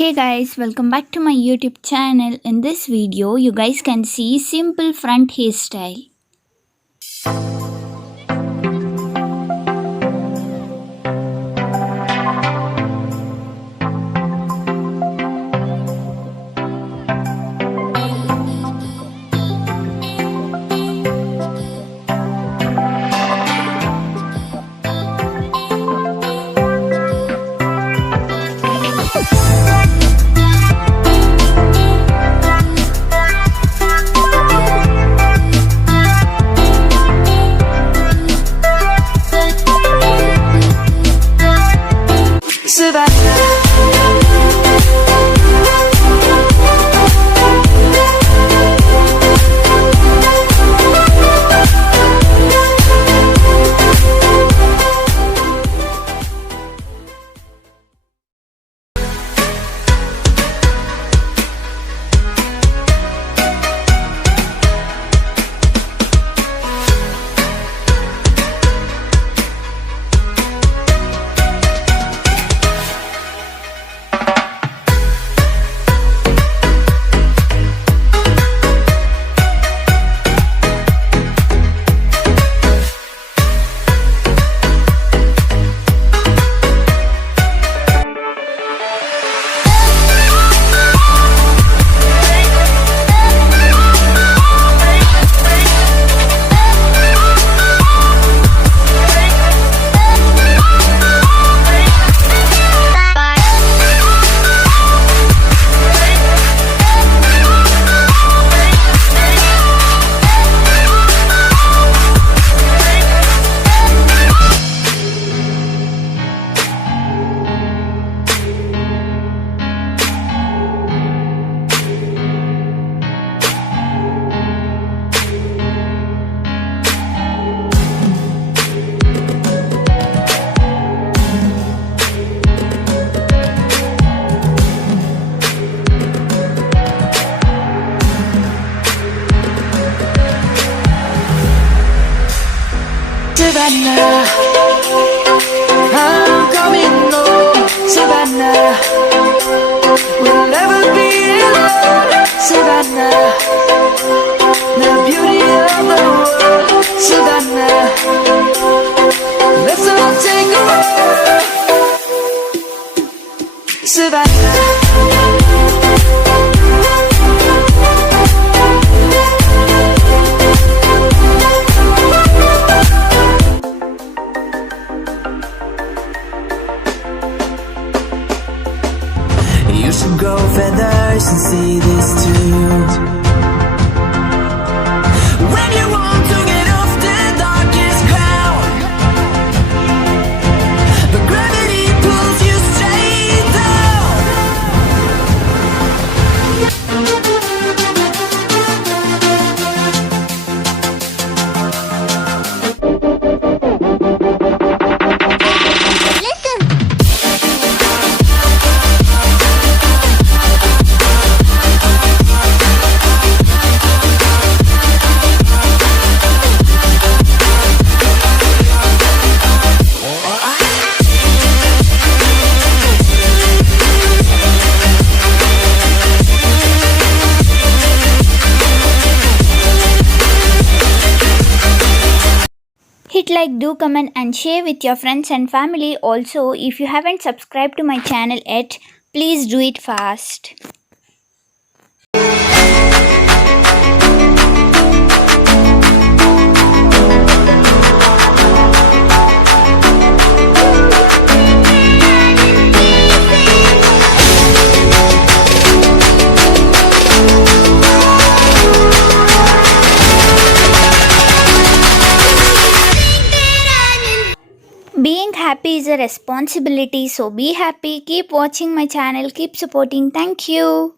Hey guys, welcome back to my YouTube channel. In this video, you guys can see simple front hairstyle. Savannah, I'm coming home. Savannah, we'll never be alone. Savannah, the beauty of the world. Savannah, let's all take a walk. Savannah. You should grow feathers and see this too. When you want to get off the darkest ground, but gravity pulls you straight down. Hit like, do comment and share with your friends and family. Also, if you haven't subscribed to my channel yet, please do it fast. Being happy is a responsibility, so be happy. Keep watching my channel, keep supporting. Thank you.